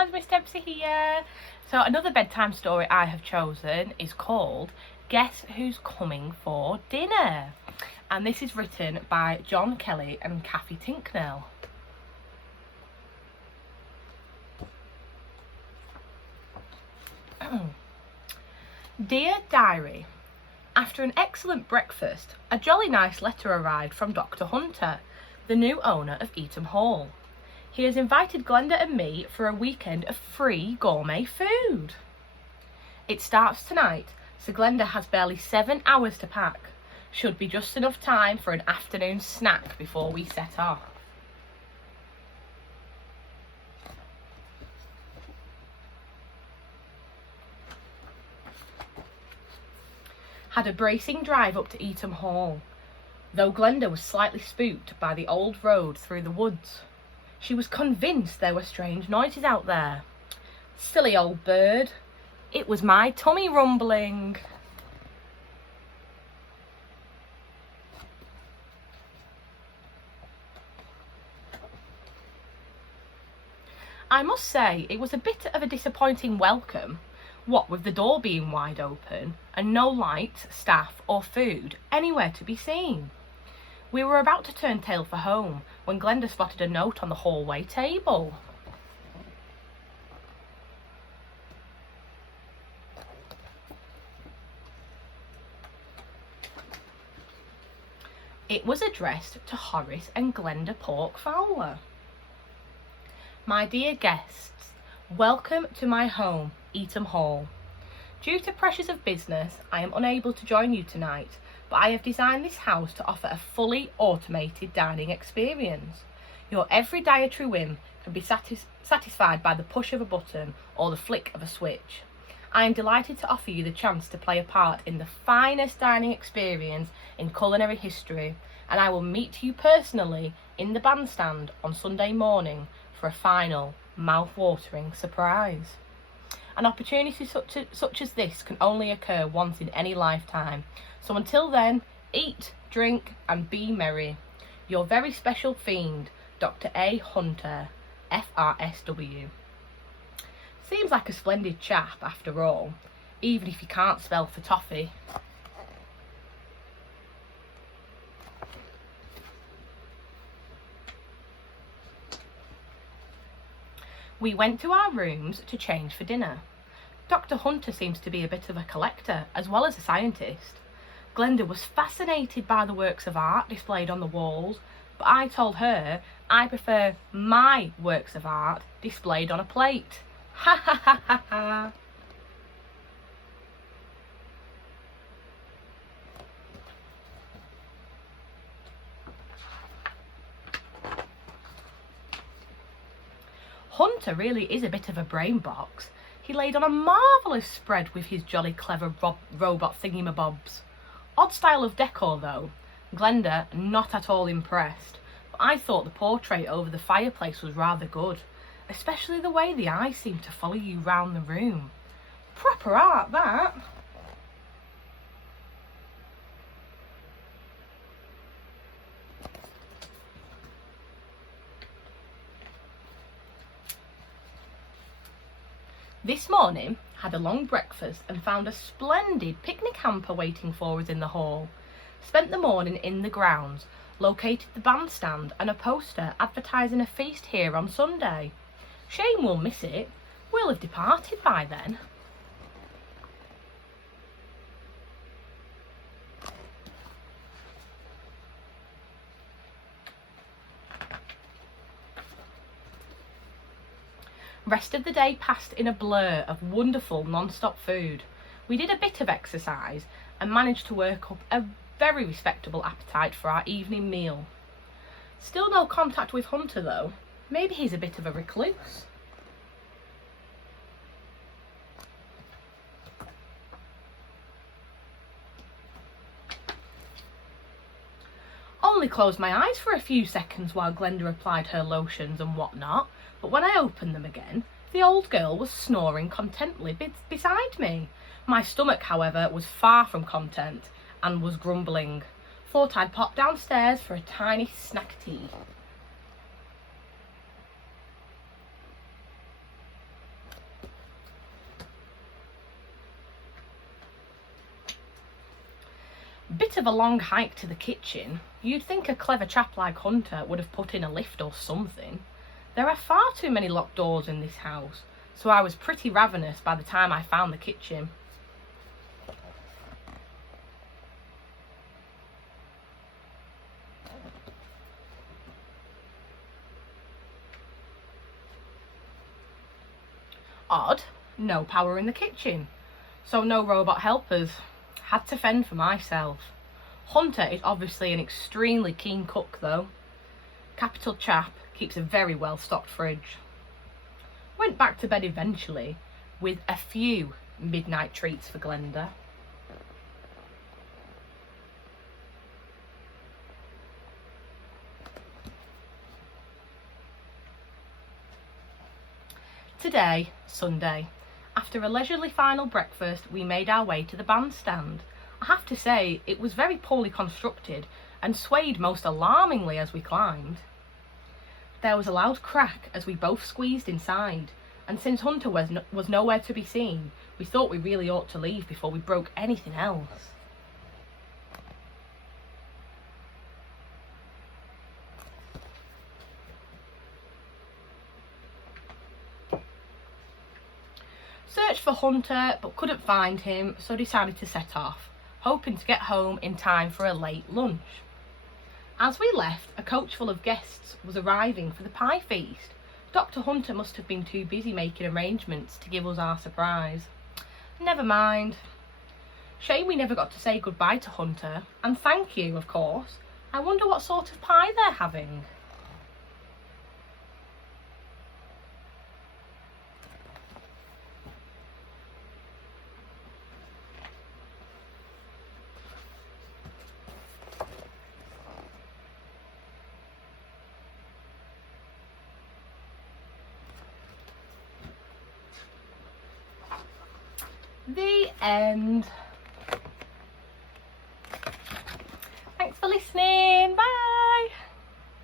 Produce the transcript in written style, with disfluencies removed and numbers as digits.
everyone, Miss Dempsey here. So another bedtime story I have chosen is called Guess Who's Coming for Dinner? And this is written by John Kelly and Kathy Tinknell. Dear Diary, after an excellent breakfast, a jolly nice letter arrived from Dr. Hunter, the new owner of Eaton Hall. He has invited Glenda and me for a weekend of free gourmet food. It starts tonight, so Glenda has barely 7 hours to pack. Should be just enough time for an afternoon snack before we set off. Had a bracing drive up to Eaton Hall, though Glenda was slightly spooked by the old road through the woods. She was convinced there were strange noises out there. Silly old bird. It was my tummy rumbling. I must say, it was a bit of a disappointing welcome, what with the door being wide open and no lights, staff or food anywhere to be seen. We were about to turn tail for home when Glenda spotted a note on the hallway table. It was addressed to Horace and Glenda Pork-Fowler. My dear guests, welcome to my home, Eaton Hall. Due to pressures of business, I am unable to join you tonight, but I have designed this house to offer a fully automated dining experience. Your every dietary whim can be satisfied by the push of a button or the flick of a switch. I am delighted to offer you the chance to play a part in the finest dining experience in culinary history, and I will meet you personally in the bandstand on Sunday morning for a final, mouth-watering surprise. An opportunity such as this can only occur once in any lifetime. So until then, eat, drink and be merry. Your very special fiend, Dr. A. Hunter, FRSW. Seems like a splendid chap after all, even if you can't spell for toffee. We went to our rooms to change for dinner. Dr. Hunter seems to be a bit of a collector as well as a scientist. Glenda was fascinated by the works of art displayed on the walls, but I told her I prefer my works of art displayed on a plate. Ha ha ha ha ha. Hunter really is a bit of a brain box. He laid on a marvellous spread with his jolly clever robot thingamabobs. Odd style of decor though. Glenda not at all impressed, but I thought the portrait over the fireplace was rather good, especially the way the eyes seemed to follow you round the room. Proper art, that. This morning, had a long breakfast and found a splendid picnic hamper waiting for us in the hall. Spent the morning in the grounds, located the bandstand and a poster advertising a feast here on Sunday. Shame we'll miss it. We'll have departed by then. Rest of the day passed in a blur of wonderful non-stop food. We did a bit of exercise and managed to work up a very respectable appetite for our evening meal. Still no contact with Hunter though. Maybe he's a bit of a recluse. Only closed my eyes for a few seconds while Glenda applied her lotions and whatnot, but when I opened them again, the old girl was snoring contentedly beside me. My stomach, however, was far from content and was grumbling. Thought I'd pop downstairs for a tiny snack tea. bit of a long hike to the kitchen. You'd think a clever chap like Hunter would have put in a lift or something. There are far too many locked doors in this house, so I was pretty ravenous by the time I found the kitchen. Odd, no power in the kitchen, so no robot helpers. Had to fend for myself. Hunter is obviously an extremely keen cook though. Capital chap, keeps a very well stocked fridge. Went back to bed eventually with a few midnight treats for Glenda. Today, Sunday, after a leisurely final breakfast, we made our way to the bandstand. I have to say, it was very poorly constructed and swayed most alarmingly as we climbed. There was a loud crack as we both squeezed inside, and since Hunter was nowhere to be seen, we thought we really ought to leave before we broke anything else. Searched for Hunter but couldn't find him, so decided to set off, hoping to get home in time for a late lunch. As we left, a coach full of guests was arriving for the pie feast. Dr. Hunter must have been too busy making arrangements to give us our surprise. Never mind. Shame we never got to say goodbye to Hunter, and thank you, of course. I wonder what sort of pie they're having. The end. Thanks for listening. Bye.